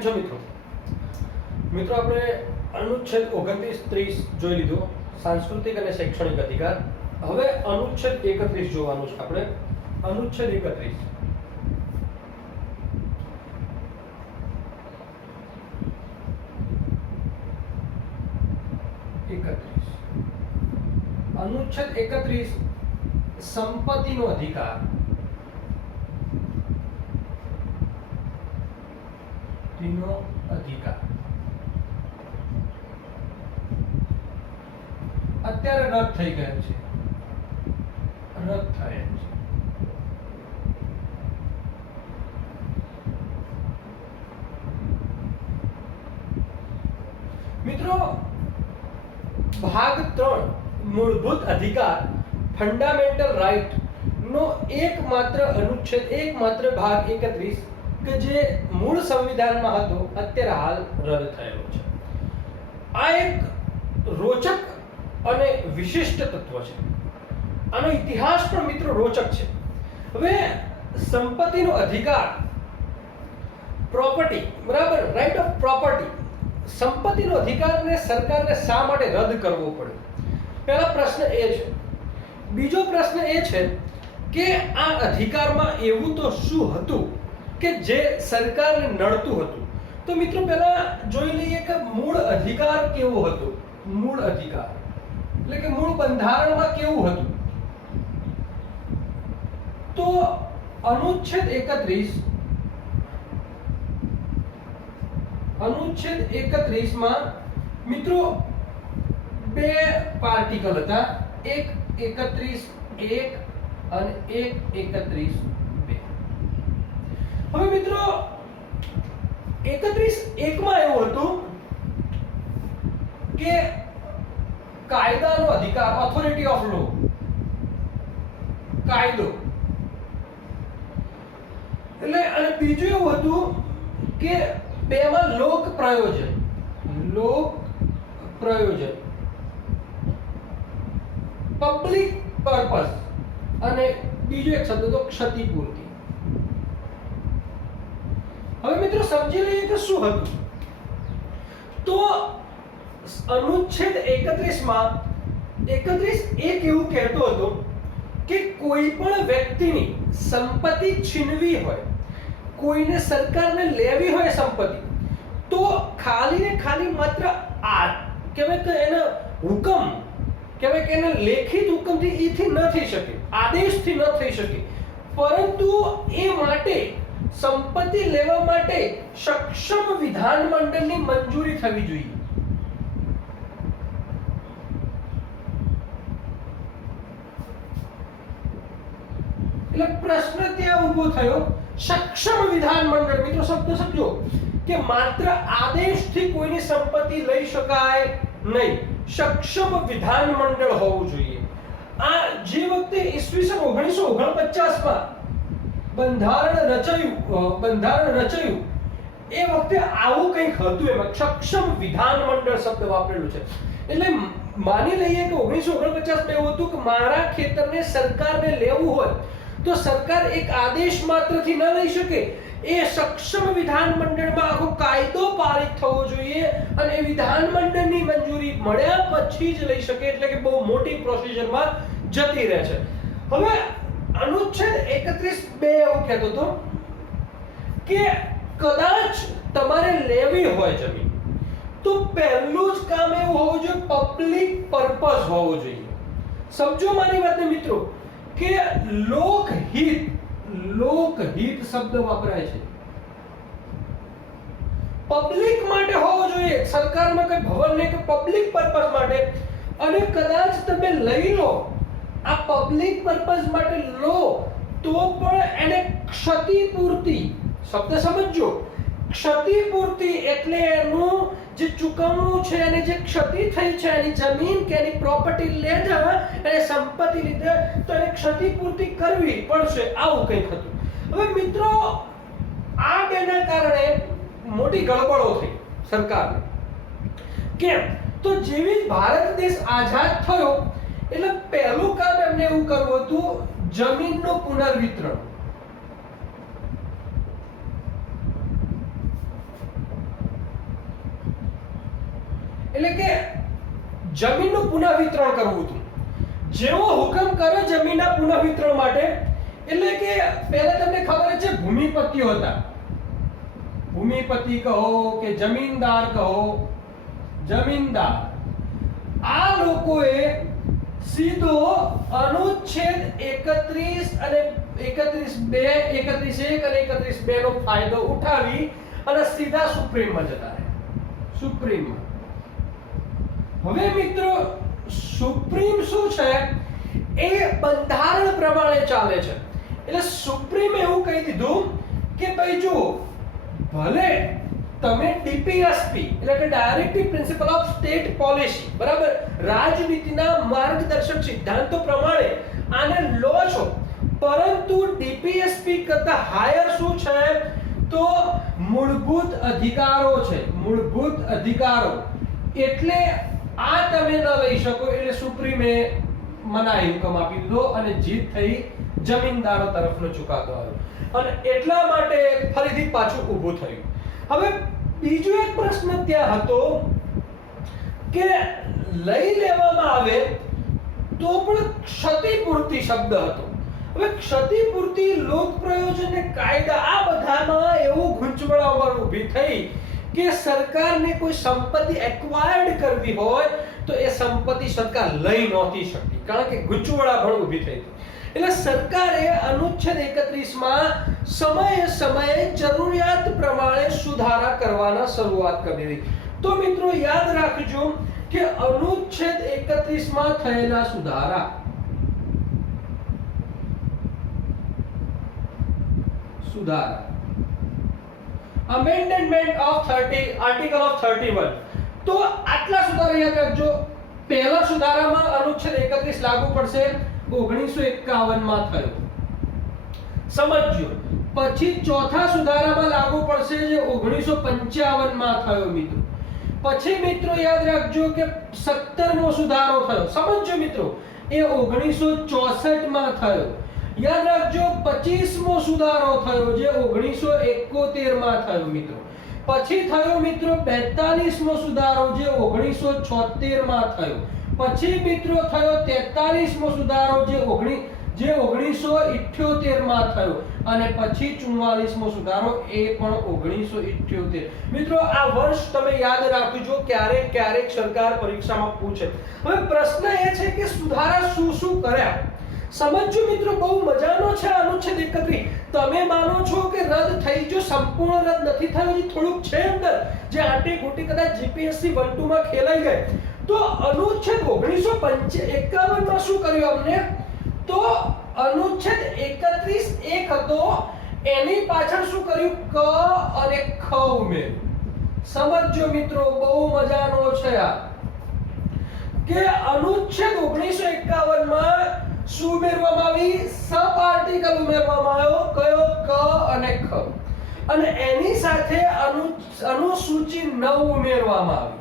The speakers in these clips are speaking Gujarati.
કેમ છો મિત્રો? મિત્રો આપણે અનુચ્છેદ 29 30 જોઈ લીધો, સાંસ્કૃતિક અને શૈક્ષણિક અધિકાર. હવે અનુચ્છેદ 31 જોવાનું છે આપણે. અનુચ્છેદ 31 અનુચ્છેદ 31 સંપત્તિનો અધિકાર. નો અધિકાર અત્યારે રદ થઈ ગયેલ છે. રદ થયેલ છે. મિત્રો ભાગ 3 મૂળભૂત અધિકાર ફંડામેન્ટલ રાઇટ નો એકમાત્ર અનુચ્છેદ, એકમાત્ર ભાગ 31 કે જે મૂળ સંવિધાનમાં હતો, અત્યારે હાલ રદ થયેલો છે. આ એક રોચક અને વિશિષ્ટ તત્વ છે. આનો ઇતિહાસ પણ મિત્રો રોચક છે. હવે સંપત્તિનો અધિકાર, પ્રોપર્ટી, બરાબર, રાઇટ ઓફ પ્રોપર્ટી, સંપત્તિનો અધિકારને સરકારને શા માટે રદ કરવો પડે? પહેલો પ્રશ્ન એ છે. બીજો પ્રશ્ન એ છે કે આ અધિકારમાં એવું તો શું હતું કે જે સરકારને નડતું હતું? તો મિત્રો પહેલા જોઈ લઈએ કે મૂળ અધિકાર કેવો હતો. મૂળ અધિકાર એટલે કે મૂળ બંધારણમાં કેવું હતું. તો અનુચ્છેદ 31 માં મિત્રો બે પાર્ટિકલ હતા, એક 31(1) અને એક 31(2). હવે મિત્રો 31(1) માં એવું હતું કે કાયદાનો અધિકાર, ઓથોરિટી ઓફ લો, કાયદો. એટલે અને બીજું એવું હતું કે બેમાં લોક પ્રયોજન, પબ્લિક પર્પસ, અને બીજો એક શબ્દ તો ક્ષતિપૂર્તિ. હવે મિત્રો સમજી લઈએ કે શું હતું. તો અનુચ્છેદ 31 માં 31(1) એવું કહેતો હતો કે કોઈ પણ વ્યક્તિની સંપત્તિ છીનવી હોય, કોઈને સરકારને લેવી હોય સંપત્તિ, તો ખાલી ને ખાલી માત્ર આ કહેવાય કે એનો હુકમ, કહેવાય કે એના લેખિત હુકમથી એથી ન થઈ શકે, આદેશથી ન થઈ શકે, પરંતુ એ માટે સંપત્તિ લેવા માટે સક્ષમ વિધાનમંડળની મંજૂરી થવી જોઈએ. એટલે પ્રશ્ન ત્યાં ઊભો થયો, સક્ષમ વિધાનમંડળ. મિત્રો શબ્દ સમજો કે માત્ર આદેશથી કોઈની સંપત્તિ લઈ શકાય નહીં, સક્ષમ વિધાનમંડળ હોવું જોઈએ. આ જે વખતે ઈસવીસન 1949 માં બંધારણ રચાયું એ વખતે આવું કંઈક હતું. એમાં સક્ષમ વિધાનમંડળ શબ્દ વાપરેલું છે. એટલે માની લઈએ કે 1949 માં એવું હતું કે મારા ખેતરને સરકારને લેવું હોય તો સરકાર એક આદેશ માત્રથી ન લઈ શકે, એ સક્ષમ વિધાનમંડળમાં આખો કાયદો પારિત થવો જોઈએ અને એ વિધાનમંડળની મંજૂરી મળ્યા પછી જ લઈ શકે. એટલે કે બહુ મોટી પ્રોસિજરમાં જતી રહે છે. હવે અનુચ્છેદ 31(2) એવું કહેતો હતો કે કદાચ તમારે લેવી હોય જમીન, તો પહેલું જ કામ એવું હોવું જોઈએ, પબ્લિક પર્પસ હોવો જોઈએ. સમજો મારી વાતને મિત્રો કે લોકહિત શબ્દ વપરાય છે. પબ્લિક માટે હોવો જોઈએ, સરકારમાં કોઈ ભવન નહીં, કે પબ્લિક પર્પસ માટે. અને કદાચ તમે લઈ લો, આ પબ્લિક પર્પસ માટે લો, તો પણ એને ક્ષતિપૂર્તિ, શબ્દ સમજો, ક્ષતિપૂર્તિ એટલે એનું જે ચૂકવણું છે, એની જે ક્ષતિ થઈ છે, એની જમીન કે એની પ્રોપર્ટી લીધા, એને સંપત્તિ લીધે, તો એને ક્ષતિપૂર્તિ કરવી પડશે. આવું કંઈક હતું. હવે મિત્રો આ બેના કારણે મોટી ગડબડો થઈ સરકારને. કેમ? તો જેવી ભારત દેશ આઝાદ થયો એટલે પહેલું કામ એમને એવું કરવું હતું, જમીનનું પુનર્વિતરણ. એટલે કે જમીનનું પુનઃ વિતરણ કરવું હતું. જેવો હુકમ કર્યો જમીનના પુનઃ વિતરણ માટે, એટલે કે પહેલા તમને ખબર છે ભૂમિપતિઓ હતા. ભૂમિપતિ કહો કે જમીનદાર કહો, જમીનદાર, આ લોકોએ સીધો અનુચ્છેદ 31 અને 31(2), 31(1) અને 31(2) નો ફાયદો ઉઠાવી અને સીધા સુપ્રીમમાં જતા રહ્યા. સુપ્રીમમાં. હવે મિત્રો સુપ્રીમ શું છે? એ બંધારણ પ્રમાણે ચાલે છે. એટલે સુપ્રીમ એવું કહી દીધું કે ભાઈ જો ભલે તમે ડીપીએસપી એટલે કે directive principal of state policy, બરાબર, રાજનીતિના માર્ગદર્શક સિદ્ધાંતો પ્રમાણે આને લો છો, પરંતુ ડીપીએસપી કરતા હાયર શું છે? તો મૂળભૂત અધિકારો છે. મૂળભૂત અધિકારો એટલે આ તમે ન લઈ શકો, એટલે સુપ્રીમે મનાઈ હુકમ આપી દીધો અને જીત થઈ જમીનદારો તરફનો ચુકાદો આવ્યો. અને એટલા માટે ફરીથી પાછું ઊભું થયું. હવે બીજો એક પ્રશ્ન ત્યાં હતો કે લઈ લેવામાં આવે તો પણ ક્ષતિપૂર્તિ શબ્દ હતો. હવે ક્ષતિપૂર્તિ, લોક પ્રયોજન અને કાયદા, આ બધામાં એવું ગૂંચવણ ઊભી થઈ કે સરકારને કોઈ સંપત્તિ એક્વાયર્ડ કરવી હોય તો એ સંપત્તિ સરકાર લઈ નહોતી શકતી, કારણ કે ગૂંચવણ ઊભી થઈ. એટલે સરકારે અનુચ્છેદ 31 માં સમયે જરૂરિયાત પ્રમાણે સુધારા કરવાના શરૂઆત કરી દીધી. તો મિત્રો યાદ રાખજો કે અનુચ્છેદ 31 માં થયેલા સુધારા, amendment of 30 article of 31, તો આટલા સુધારા યાદ રાખજો. પહેલા સુધારામાં અનુચ્છેદ 31 લાગુ પડશે 1951 માં થયો, સમજજો. પછી ચોથા સુધારામાં લાગુ પડશે જે 1955 માં થયો મિત્રો. પછી મિત્રો યાદ રાખજો કે 17મો સુધારો થયો, સમજજો મિત્રો, એ 1964 માં થયો. યાદ રાખજો 25મો સુધારો થયો જે 1971 માં થયો મિત્રો. પછી થયો મિત્રો 42મો સુધારો જે 1976 માં થયો. પછી મિત્રો થયો 43મો સુધારો જે 1978 માં થયો. અને પછી 44મો સુધારો એ પણ 1978. મિત્રો આ વર્ષ તમે યાદ રાખજો, ક્યારેક સરકાર પરીક્ષામાં પૂછે. હવે પ્રશ્ન એ છે કે સુધારા શું કર્યા? સમજો મિત્રો, બહુ મજાનો છે અનુચ્છેદ 31. તમે માનો છો કે રદ થઈ ગયો, સંપૂર્ણ રદ નથી થયો, જે થોડુંક છે અંદર, જે આંટી ઘૂંટી કદાચ જીપીએસસી 1-2 માં ખેલાઈ ગઈ. તો અનુચ્છેદ 1951 માં શું કર્યું અમને? તો અનુચ્છેદ 31 એક હતો, એની પાછળ શું કર્યું? ક અને ખ ઉમેર્યું. સમજો મિત્રો, બહુ મજાનો છે આ કે અનુચ્છેદ 1951 માં શું ઉમેરવામાં આવી? સબ આર્ટિકલ ઉમેરવામાં આવ્યો. કયો? ક અને ખ. અને એની સાથે અનુસૂચિ 9 ઉમેરવામાં આવી.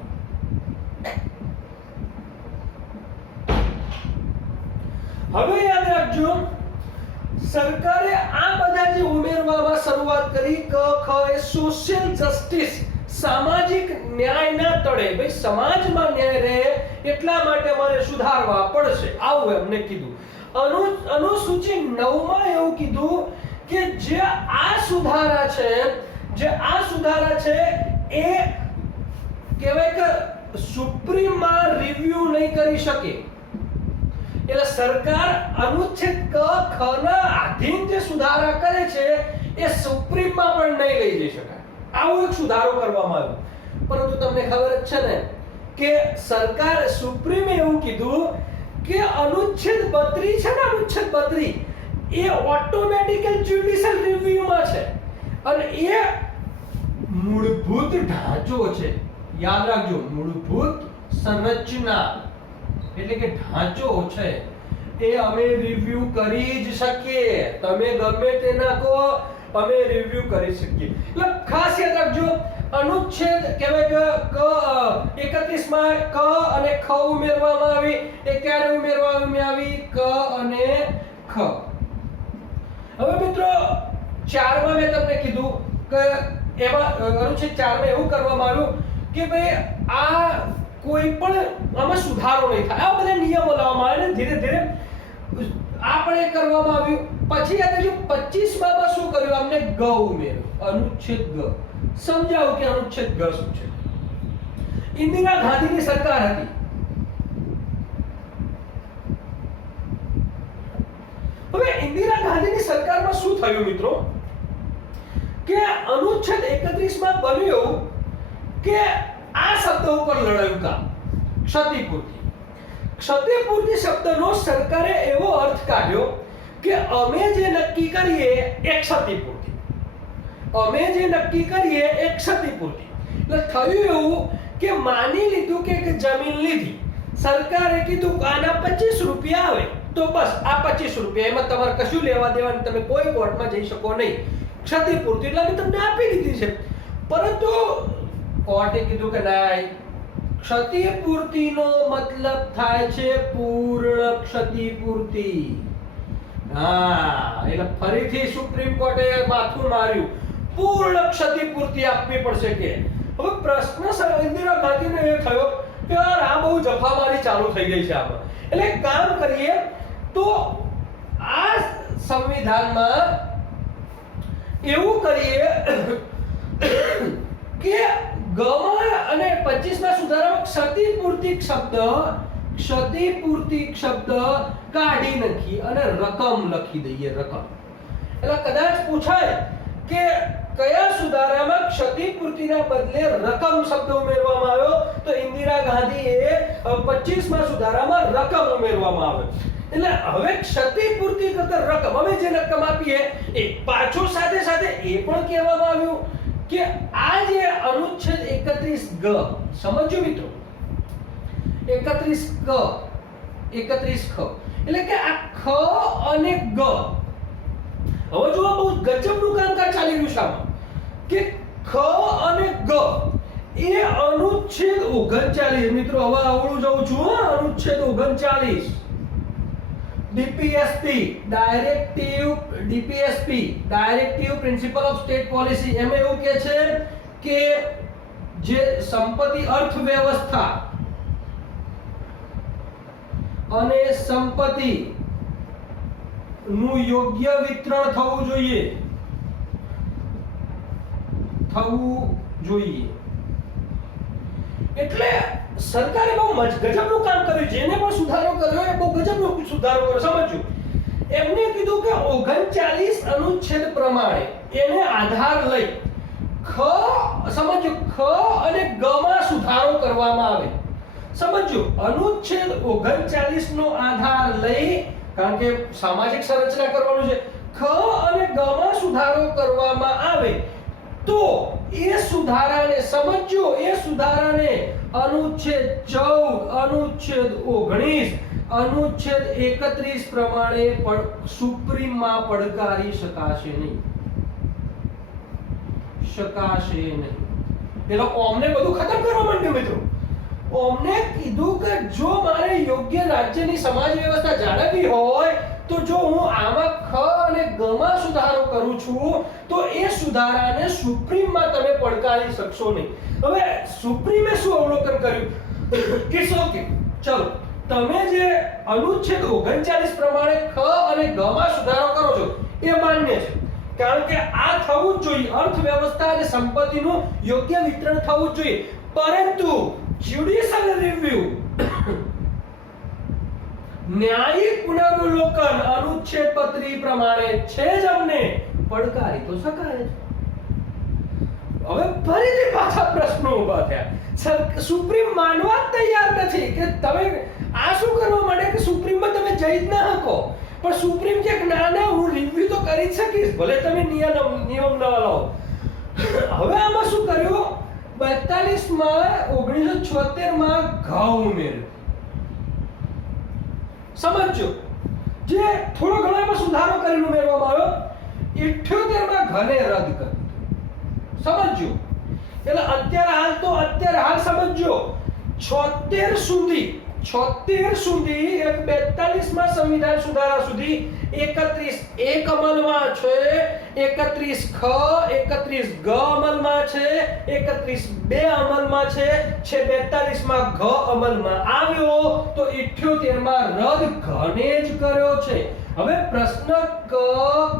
હવે યાદ રાખજો, સરકારે આ બધા જે ઉમેરવામાં શરૂઆત કરી, ક ખ, એ સોશિયલ જસ્ટિસ, સામાજિક ન્યાયના તળે, ભાઈ સમાજમાં ન્યાય રહે એટલા માટે મારે સુધારવા પડશે, આવું એમને કીધું. અનુસૂચિ 9 માં એવું કીધું કે જે આ સુધારા છે એ કહેવાય કે સુપ્રીમમાં રિવ્યુ નહીં કરી શકે. એટલે સરકાર અનુચ્છેદ ક ખ ના આધીન જે સુધારા કરે છે એ સુપ્રીમમાં પણ નહીં લઈ જઈ શકાય. આવો એક સુધારો કરવામાં આવ્યો. પરંતુ તમને ખબર જ છે ને કે સરકાર સુપ્રીમે એવું કીધું કે અનુચ્છેદ 32 છે ને, અનુચ્છેદ 32 એ ઓટોમેટિકલ જ્યુડિશિયલ રિવ્યુમાં છે અને એ મૂળભૂત ઢાંચો છે. યાદ રાખજો, મૂળભૂત સંરચના એટલે કે ઢાંચો છે, એ અમે રિવ્યુ કરી જ શકીએ. તમે ગમે તે નાખો, અમે રિવ્યુ કરી શકીએ. એટલે ખાસ યાદ રાખજો, અનુચ્છેદ કહેવાય કે 31 માં ક અને ખ ઉમેરવામાં આવી. એ ક્યારે ઉમેરવામાં આવી? ક અને ખ. હવે મિત્રો 4 માં મેં તમને કીધું કે એમાં અનુચ્છેદ 4 માં એવું કરવામાં આવ્યું કે ભાઈ આ કોઈ પણ આમાં સુધારો નહીં થાય. આ બધા નિયમો લાવવામાં આવે ને ધીરે ધીરે આપણે કરવામાં આવ્યું. પછી આ જો 25 માં શું કર્યું, આમને ગ ઉમેર્યો, અનુચ્છેદ ગ. સમજાવું કે અનુચ્છેદ ગ શું છે. ઇન્દિરા ગાંધીની સરકાર હતી. હવે ઇન્દિરા ગાંધીની સરકારમાં શું થયું મિત્રો કે અનુચ્છેદ 31 માં બન્યું કે આ શબ્દ ઉપર લડાયું કામ, ક્ષતિપૂર્તિ. ક્ષતિપૂર્તિ શબ્દનો સરકારે એવો અર્થ કાઢ્યો કે અમે જે નક્કી કરીએ એ ક્ષતિપૂર્તિ, અમે જે નક્કી કરીએ એ ક્ષતિપૂર્તિ. એટલે થયું એવું કે માની લીધું કે જમીન લીધી, સરકારે કીધું કે આના 25 રૂપિયા આવે, તો બસ આ 25 રૂપિયા, એમાં તમારે કશું લેવા દેવાનું, તમે કોઈ કોર્ટમાં જઈ શકો નહીં. ક્ષતિપૂર્તિ એટલે અમે તમને આપી દીધી છે. પરંતુ કોર્ટે કીધું કે નહીં, ક્ષતિપૂર્તિનો મતલબ થાય છે પૂર્ણ ક્ષતિપૂર્તિ. હા, એટલે ફરીથી સુપ્રીમ કોર્ટે માથું માર્યું, પૂર્ણ ક્ષતિપૂર્તિ આપવી પડશે. કે હવે પ્રશ્ન ઇન્દિરા ગાંધીને એ થયો કે યાર આ બહુ જફામારી ચાલુ થઈ ગઈ છે આમાં. એટલે કામ કરીએ તો આ સંવિધાનમાં એવું કરીએ કે ગમાં અને 25 માં સુધારામાં ક્ષતિપૂર્તિ શબ્દ કાઢી નાખી અને રકમ લખી દઈએ, રકમ. એટલે કદાચ પૂછાય કે કયા સુધારામાં ક્ષતિપૂર્તિના બદલે રકમ શબ્દ ઉમેરવામાં આવ્યો, તો ઇન્દિરા ગાંધીએ 25 માં સુધારામાં રકમ ઉમેરવામાં આવ્યો. એટલે હવે ક્ષતિપૂર્તિ કરતા રકમ, અમે જે રકમ આપીએ એ પાછો સાથે સાથે એ પણ કહેવામાં આવ્યું કે આ જે અનુચ્છેદ 31 ગ, સમજો મિત્રો, 31 ક 31 ખ, એટલે કે આ ખ અને ગ. હવે જો બહુ ગજબનું કામકાજ ચાલી રહ્યું છે આમાં કે ખ અને ગ એ અનુચ્છેદ 39 મિત્રો, હવે આવડું જાઉં છું, અનુચ્છેદ 39 DPSP directive principal of state policy. એમાં એવું કહે છે કે જે સંપત્તિ અર્થવ્યવસ્થા અને સંપત્તિ નું યોગ્ય વિતરણ થવું જોઈએ. એટલે સરકારે બહુ ગજબનું કામ કર્યું, જેને પણ સુધારો કર્યો એ બહુ ગજબનો સુધારો કર્યો. સમજો, એમને કીધું કે 39 અનુચ્છેદ પ્રમાણે એને આધાર લઈ સમજો ખ અને ગ માં સુધારો કરવામાં આવે. સમજો, અનુચ્છેદ 39 નો આધાર લઈ, કારણ કે સામાજિક સંરચના કરવાનું છે, ખ અને ગ માં સુધારો કરવામાં આવે તો એ સુધારાને સમજો, એ સુધારાને અનુચ્છેદ 14, અનુચ્છેદ 19, અનુચ્છેદ 31 પ્રમાણે સુપ્રીમમાં પડકારી શકાશે નહીં. પેલો ઓમને બધું ખતમ કરવા માંડ્યું મિત્રો. ઓમને કીધું કે જો મારે યોગ્ય રાજ્યની સમાજ વ્યવસ્થા જાળવવી હોય તો જો હું આમાં ખ અને ગ માં સુધારો કરું છું તો એ સુધારાને સુપ્રીમમાં તમે પડકારી શકશો નહીં. હવે સુપ્રીમે શું અવલોકન કર્યું કે ચલો તમે જે અનુચ્છેદ 39 પ્રમાણે ખ અને ગ માં સુધારો કરો છો એ માન્ય છે, કારણ કે આ થવું જ જોઈએ, અર્થવ્યવસ્થા અને સંપત્તિનું યોગ્ય વિતરણ થવું જ જોઈએ. પરંતુ જ્યુડિશિયલ રિવ્યુ, ન્યાયિક પુનર્વલોકન અનુચ્છેદ 35 પ્રમાણે છે જ, અમને પડકારી તો શકાય. હવે ફરીથી પાછા પ્રશ્નો ઊભા થયા. સુપ્રીમ માનવા જ તૈયાર નથી કે તમે આ શું કરવા માટે કે સુપ્રીમમાં તમે જઈ જ ના શકો. પણ સુપ્રીમ કે ના ના હું રિવ્યુ તો કરી જ શકીશ, ભલે તમે નિયમ ન લાવો. હવે આમાં શું કર્યું, 42 માં 1976 માં ઘ ઉમેર્યો. સમજો, જે થોડો ઘણો એમાં સુધારો કરીને ઉમેરવામાં આવ્યો. 78 માં ઘને રદ કરી. સમજો, એટલે અત્યારે હાલ સમજો 76 સુધી 76 સુધી 42માં સંવિધાન સુધારા સુધી 31 એક અમલમાં છે, 31 ખ 31 ગ અમલમાં છે, 31 બે અમલમાં છે, 42માં ઘ અમલમાં આવ્યો તો 78માં રદ ઘને જ કર્યો છે. હવે પ્રશ્ન ક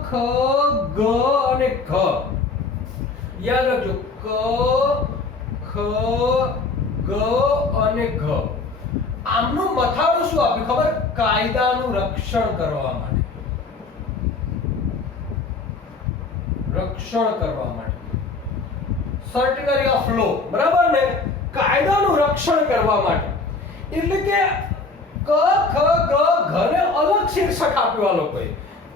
ખ ગ અને ઘ યાદ રાખજો, ક ખ ગ અને ઘ આમનું મથાળું શું આપ્યું ખબર? કાયદાનું રક્ષણ કરવા માટે, રક્ષણ કરવા માટે, સર્ટિનરી ઓફ લો, બરાબર ને? કાયદાનું રક્ષણ કરવા માટે. એટલે કે ક ખ ગ ઘ ને અલગ શીર્ષક આપ્યું આ લોકોએ.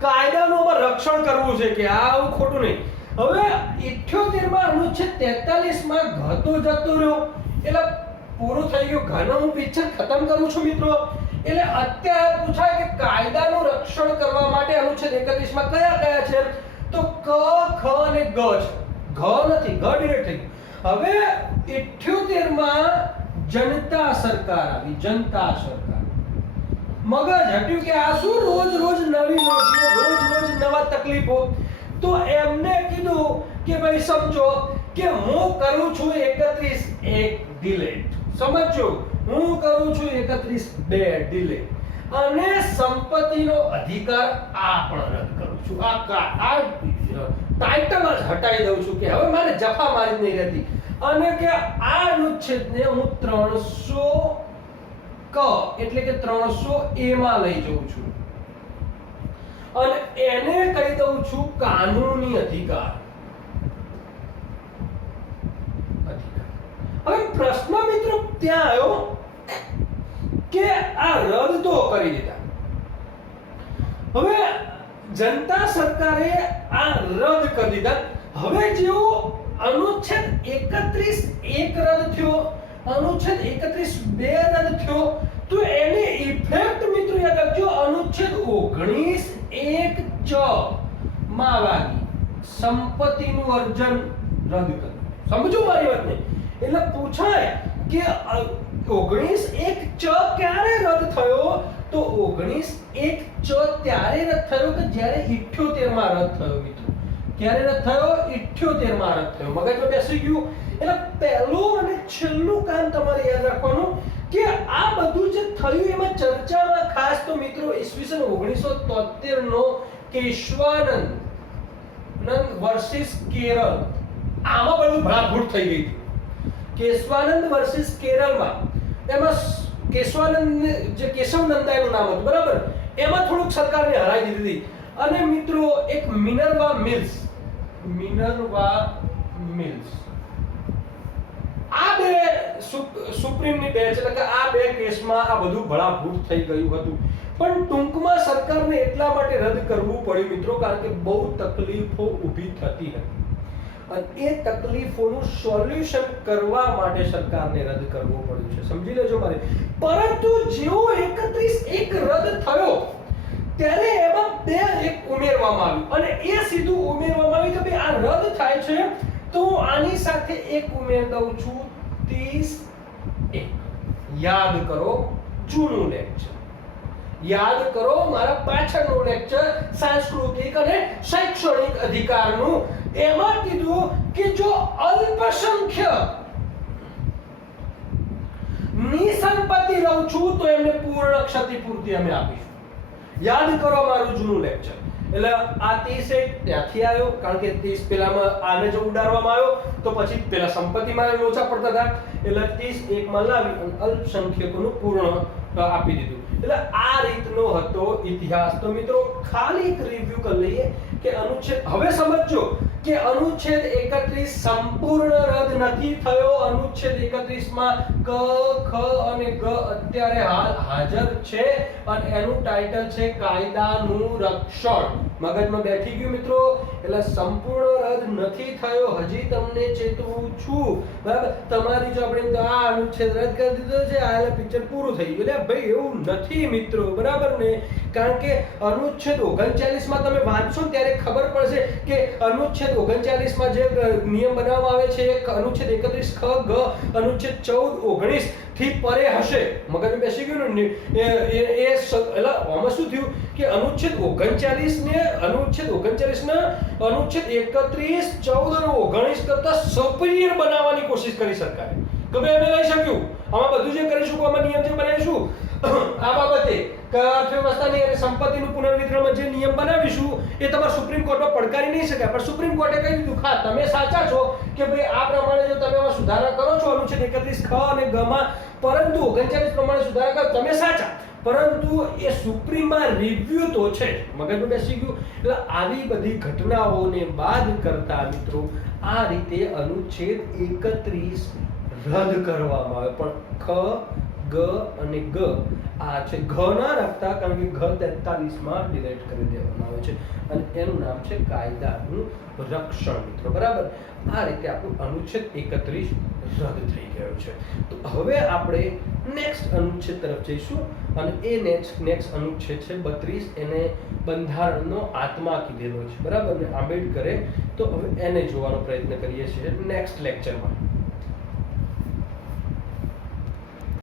કાયદાનું રક્ષણ કરવું છે કે આ આવું ખોટું નહીં. હવે 78માં અનુચ્છેદ 43માં ઘ તો જતો રહ્યો એટલે પૂરું થઈ ગયું. ઘનો હું પિક્ચર ખતમ કરું છું મિત્રો. એટલે અત્યારે પૂછાય કે કાયદાનું રક્ષણ કરવા માટે અનુચ્છેદ 31માં કયા કયા છે? તો ક ખ અને ગ છે. ઘ નથી, ઘ ડિરેક્ટ થઈ ગયું. હવે 78માં જનતા સરકાર આવી. જનતા સરકાર મગજ હટ્યું કે આ શું રોજ રોજ નવી નોંધીઓ, રોજ રોજ નવા તકલીફો. તો એમને કીધું કે ભાઈ સમજો કે હું કરું છું 31(1) ડિલેટ. સમજો, હું કરું છું 31(2) ડિલેટ અને સંપત્તિનો અધિકાર આ પણ રદ કરું છું. આ ટાઇટલ જ હટાવી દઉં છું કે હવે મારે જફા મારી નહીં રહેતી. અને કે આ અનુચ્છેદને હું 300 ક એટલે કે 300 માં લઈ જઉં છું અને એને કહી દઉં છું કાનૂની અધિકાર. હવે પ્રશ્ન મિત્રો ત્યાં આવ્યો કે આ રદ તો કરી દીધા. હવે જનતા સરકારે આ રદ કરી દીધા. હવે જેવો અનુચ્છેદ 31(1) રદ થયો, અનુચ્છેદ 31(2) રદ થયો, તો એની ઇફેક્ટ મિત્રો યાદ રાખજો અનુચ્છેદ 19(1) ચ માં વાગી. સંપત્તિનું અર્જન રદ કર્યું. સમજો મારી વાતને? એટલે પૂછાય કે 19(1) ચ ક્યારે રદ થયો? તો 19(1) ચ ત્યારે રદ થયો કે જ્યારે 78માં રદ થયો મિત્રો. ક્યારે રદ થયો? 78માં રદ થયો. મગજમાં બેસી ગયું. એટલે પહેલું અને છેલ્લું કામ તમારે યાદ રાખવાનું કે આ બધું જે થયું એમાં ચર્ચામાં ખાસ તો મિત્રો ઈસવીસન 1973 નો કેશવાનંદ વર્સિસ કેરળ, આમાં બધું ભડાભૂડ થઈ ગઈ હતી. કેશવાનંદ વર્સિસ કેરળમાં એમાં કેશવાનંદ જે કેશવ નંદાયનું નામ હતું, બરાબર? એમાં થોડુંક સરકારને હરાઈ દીધી હતી. અને મિત્રો એક મિનર્વા મિલ્સ આ બે સુપ્રીમની બેન્ચ એટલે કે આ બે કેસમાં આ બધું ભડાભૂડ થઈ ગયું હતું. પણ ટૂંકમાં સરકારને એટલા માટે રદ કરવું પડ્યું મિત્રો કારણ કે બહુ તકલીફો ઊભી થતી હતી અને એ તકલીફોનું સોલ્યુશન કરવા માટે સરકારને રદ કરવું પડ્યું છે. સમજી લેજો મારે. પરંતુ જેવો 31(1) રદ થયો ત્યારે એમાં 2(1) ઉમેરવામાં આવ્યું અને એ સીધું ઉમેરવામાં આવ્યું કે ભાઈ આ રદ થાય છે તો હું આની સાથે એક ઉમેર દઉં છું 30(1). યાદ કરો જૂનું લેક્ચર, યાદ કરો મારા પાછળનું લેક્ચર સાંસ્કૃતિક અને શૈક્ષણિક અધિકારનું. એમાં કીધું કે જો અલ્પસંખ્યક ની સંપત્તિ લઉં છું તો એમને પૂર્ણ ક્ષતિપૂર્તિ અમે આપીશું. યાદ કરો મારું જૂનું લેક્ચર. એટલે આ 30(1) ત્યાંથી આવ્યો કારણ કે 30 પેલામાં આને જો ઉડાડવામાં આવ્યો તો પછી પેલા સંપત્તિમાં લોચા પડતા હતા એટલે 31(1) માં લાવી અને અલ્પસંખ્યકોનું પૂર્ણ આપી દીધું. એટલે આ રીતનો હતો ઇતિહાસ. તો મિત્રો ખાલી એક રિવ્યુ કરી લઈએ કે અનુચ્છેદ, હવે સમજો કે અનુચ્છેદ 31 સંપૂર્ણ રદ નથી થયો. અનુચ્છેદ 31 માં ક ખ અને ગ અત્યારે હાલ હાજર છે અને એનું ટાઇટલ છે કાયદાનું રક્ષણ. મગજમાં બેઠી ગયું મિત્રો? એટલે સંપૂર્ણ રદ નથી થયો. હજી તમને ચેતવું છું, બરાબર? તમારી જો આપણે આ અનુચ્છેદ રદ કરી દીધો છે આ પિક્ચર પૂરું થઈ ગયું. એટલે ભાઈ એવું નથી મિત્રો, બરાબર ને? કારણ કે અનુચ્છેદ 39 માં તમે વાંચશો ત્યારે ખબર પડશે કે અનુચ્છેદ 39 માં જે નિયમ બનાવવામાં આવે છે, અનુચ્છેદ 31 ખ ગ, અનુચ્છેદ 14, 19 થી પરે હશે, મગજ બેસી ગયું ને એટલે આમાં શું થયું કે અનુચ્છેદ 39 ને અનુચ્છેદ 39 ના અનુચ્છેદ 31, 14 અને 19 કરતા સપિરિયર બનાવવાની કોશિશ કરી સરકારે. કે ભાઈ અમે લઈ શક્યું, આમાં બધું જે કરીશું, આમાં નિયમ જે બનાવીશું આ બાબતે અર્થવ્યવસ્થાની અને સંપત્તિનું પુનર્વિતરણમાં જે નિયમ બનાવીશું એ તમારે સુપ્રીમ કોર્ટમાં પડકારી નહીં શકાય. પણ સુપ્રીમ કોર્ટે કહી દીધું હા તમે સાચા છો કે ભાઈ આ પ્રમાણે જો તમે આમાં સુધારા કરો છો અનુચ્છેદ 31 ખ અને ગ માં, પરંતુ 39 પ્રમાણે સુધારા કરો તમે સાચા, પરંતુ એ સુપ્રીમમાં રિવ્યુ તો છે. મગજમાં બેસી ગયું. એટલે આવી બધી ઘટનાઓને બાદ કરતા મિત્રો આ રીતે અનુચ્છેદ 31 રદ કરવામાં આવે. પણ ખ, ગ અને ગ આ છે ઘ ના રાખતા, કારણ કે ઘ 43 માં ડિલીટ કરી દેવામાં આવે છે અને એનું નામ છે કાયદાનું રક્ષણ મિત્રો. બરાબર, આ રીતે આપણું અનુચ્છેદ 31 રદ થઈ ગયો છે. તો હવે આપણે નેક્સ્ટ અનુચ્છેદ તરફ જઈશું અને એ નેક્સ્ટ અનુચ્છેદ છે 32. એને બંધારણનો આત્મા કીધેલો છે. બરાબર ને, આંબેડકરે. તો હવે એને જોવાનો પ્રયત્ન કરીએ છીએ નેક્સ્ટ લેક્ચરમાં.